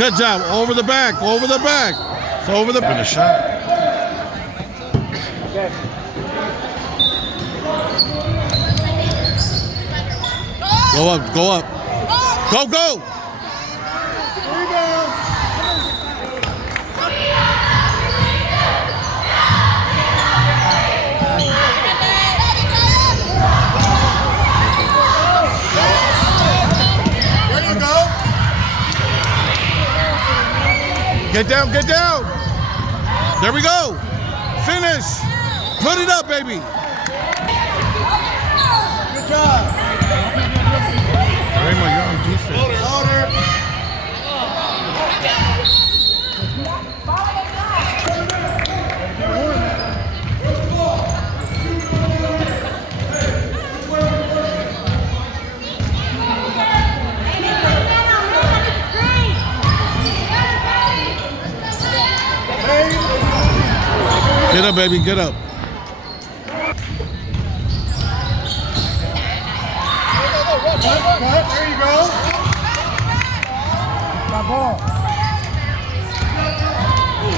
Good job. Over the back. Over the back. So over the. Been a shot. Go up. Go up. Go, go. Get down, get down. There we go. Finish. Put it up, baby. Good job. Rhemas, you're on defense. Get up, baby, get up. There you go. My ball.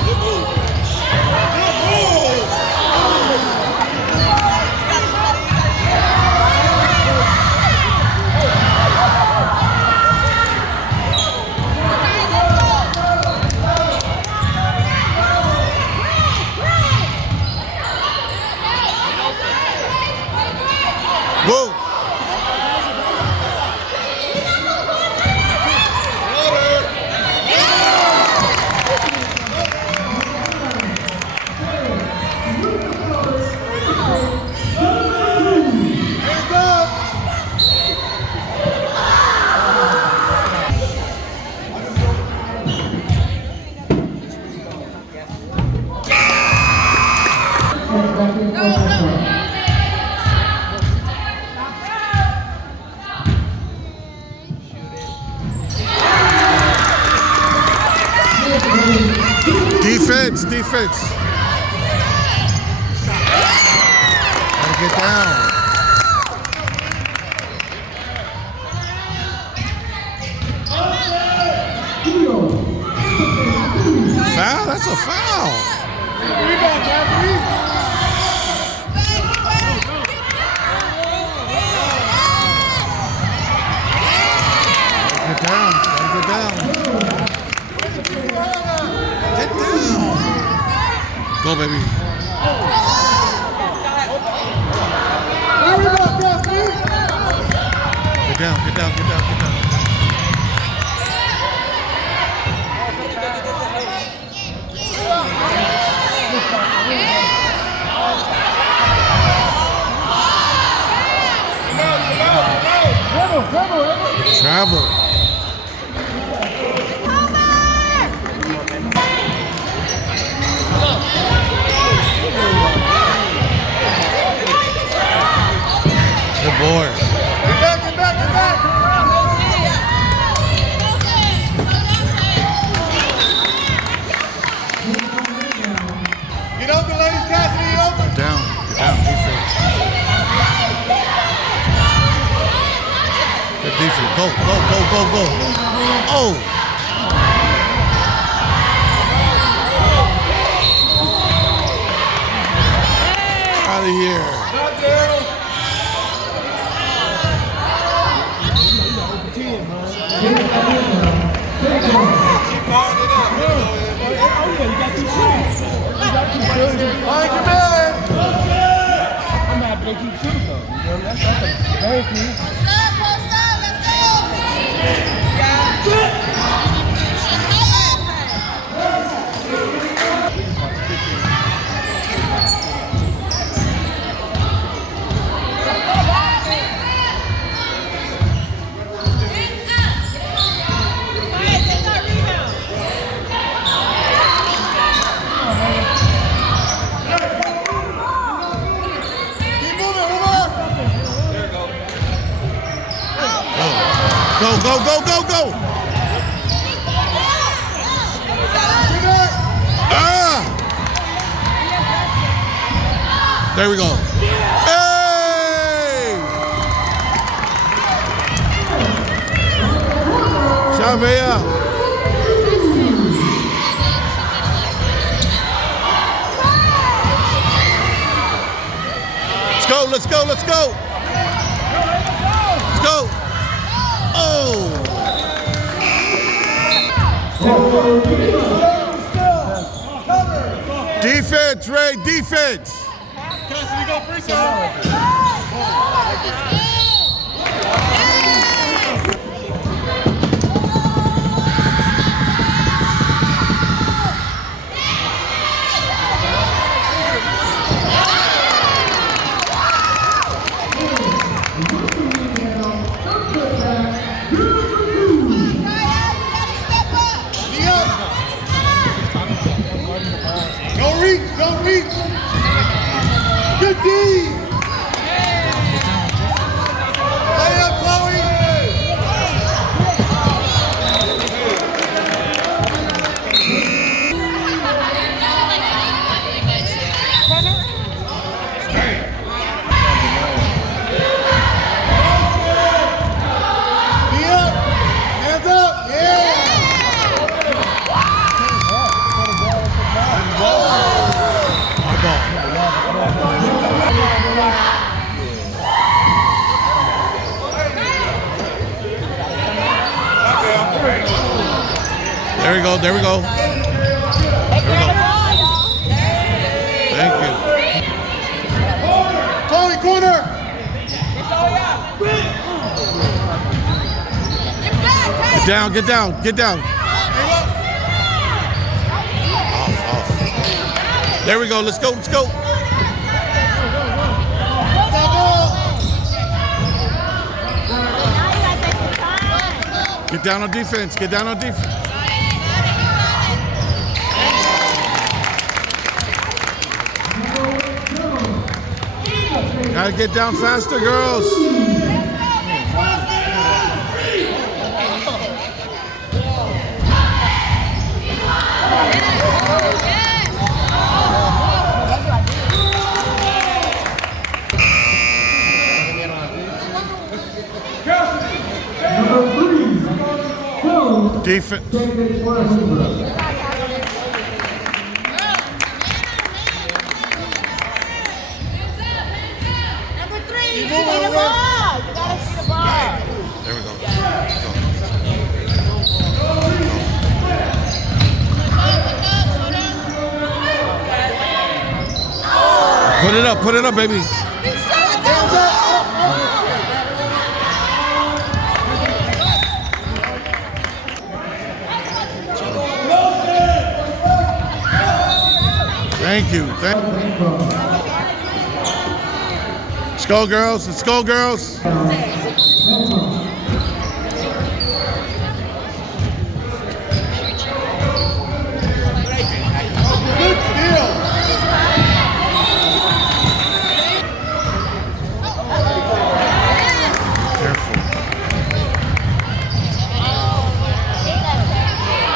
Good move. Good move. Whoa. Defense, defense. Gotta get down. Foul? That's a foul. Rebound, Cassidy. Get down. Gotta get down. Get down. Go, baby. Get down, get down, get down, get down. Travel. Good boy. Get back, get back, get back. Get open, ladies, Cassidy, get open. Get down, defense. Good defense. Go, go, go, go, go. Oh. Out of here. Not there. Keep firing it up. Mike, come in. I'm not going to keep shooting though. That's a very key. Go, go, go, go, go. Ah! There we go. Hey! Chavea. go, let's go, let's go. Let's go. Oh. Defense, Ray, defense. Cassidy, go free throw. Don't reach, don't reach. Good D. Lay up, Chloe. Knee up. Hands up. Yeah. There we go, there we go. There we go. Thank you. Chloe, corner. Get down, get down, get down. Off. There we go, let's go, let's go. Get down on defense, get down on defense. Gotta get down faster, girls. Defense. There we go. Put it up, baby. Thank you. Let's go, girls. Let's go, girls. Good steal. Careful.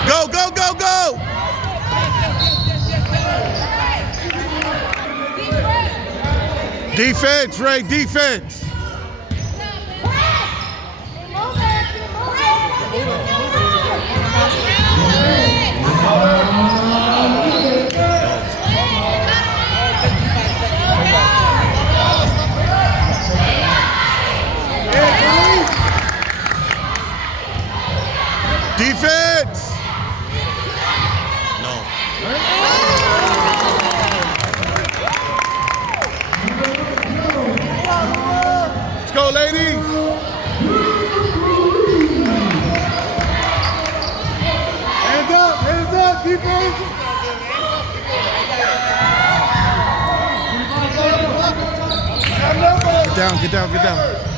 Go, go, go, go! Defense, Ray, defense. Defense. No. Let's go, ladies. Hands up, defense. Get down, get down, get down.